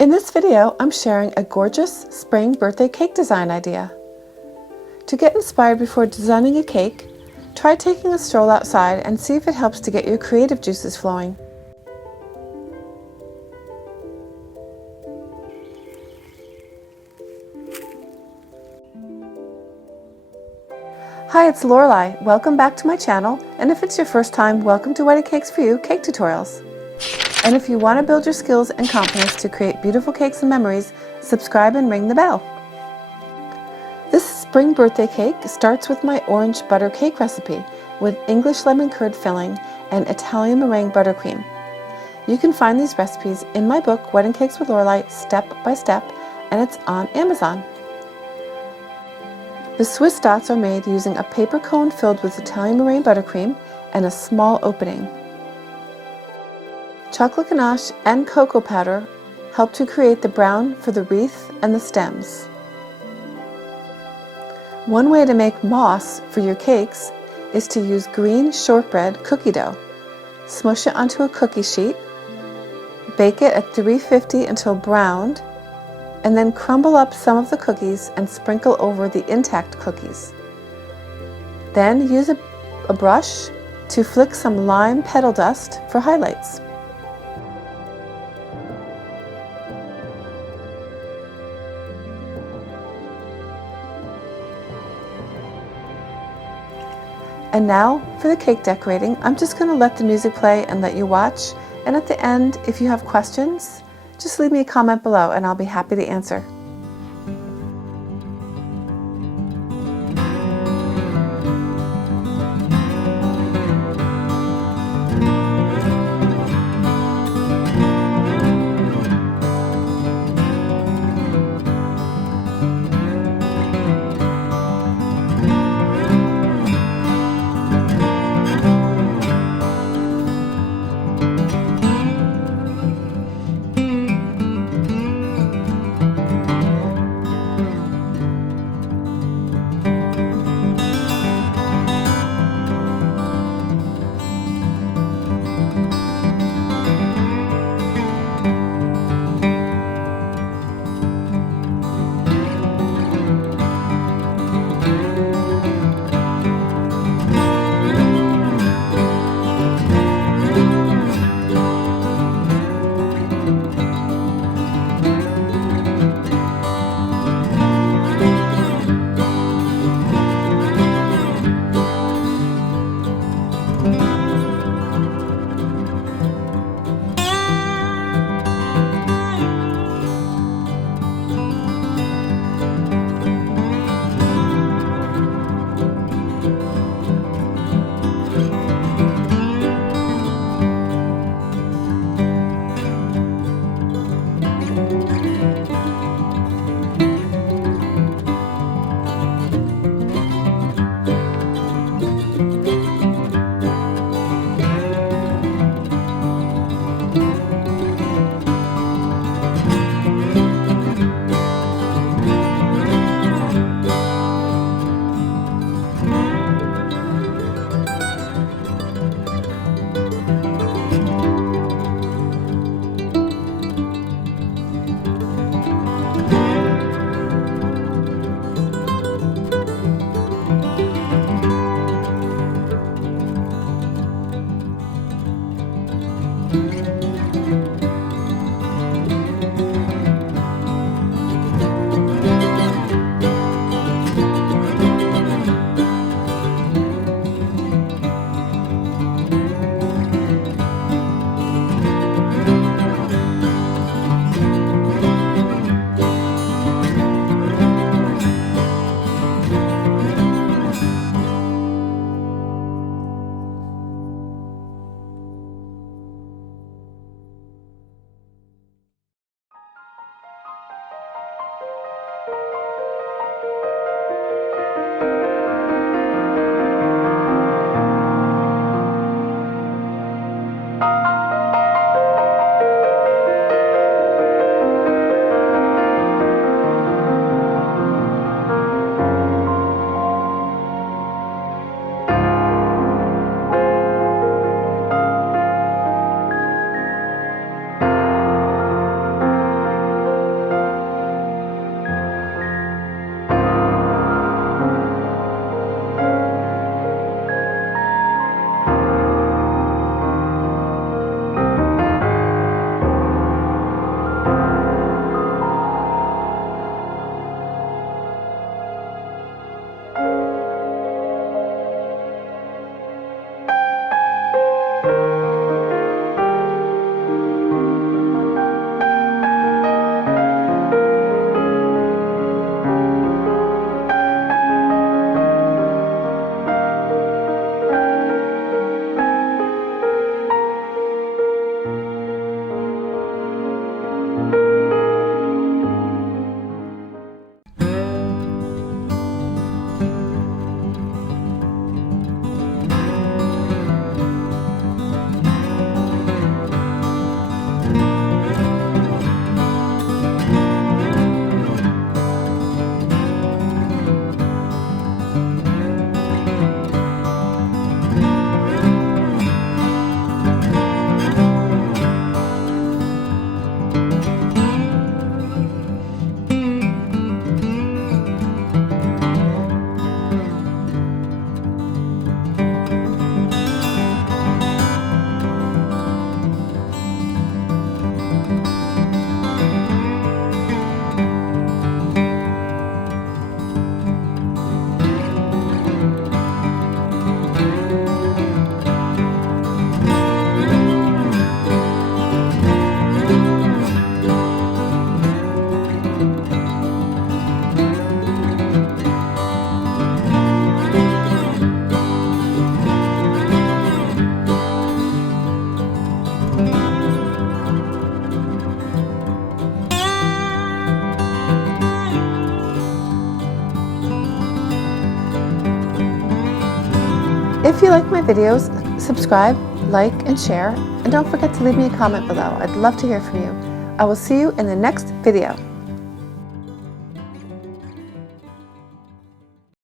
In this video, I'm sharing a gorgeous spring birthday cake design idea. To get inspired before designing a cake, try taking a stroll outside and see if it helps to get your creative juices flowing. Hi, it's Lorelei. Welcome back to my channel, and if it's your first time, welcome to Wedding Cakes For You Cake Tutorials. And if you want to build your skills and confidence to create beautiful cakes and memories, subscribe and ring the bell. This spring birthday cake starts with my orange butter cake recipe with English lemon curd filling and Italian meringue buttercream. You can find these recipes in my book, Wedding Cakes with Lorelei, step by step, and it's on Amazon. The Swiss dots are made using a paper cone filled with Italian meringue buttercream and a small opening. Chocolate ganache and cocoa powder help to create the brown for the wreath and the stems. One way to make mousse for your cakes is to use green shortbread cookie dough. Smush it onto a cookie sheet, bake it at 350 until browned, and then crumble up some of the cookies and sprinkle over the intact cookies. Then use a brush to flick some lime petal dust for highlights. And now for the cake decorating. I'm just going to let the music play and let you watch. And at the end, if you have questions, just leave me a comment below and I'll be happy to answer. If you like my videos, subscribe, like, and share, and don't forget to leave me a comment below. I'd love to hear from you. I will see you in the next video.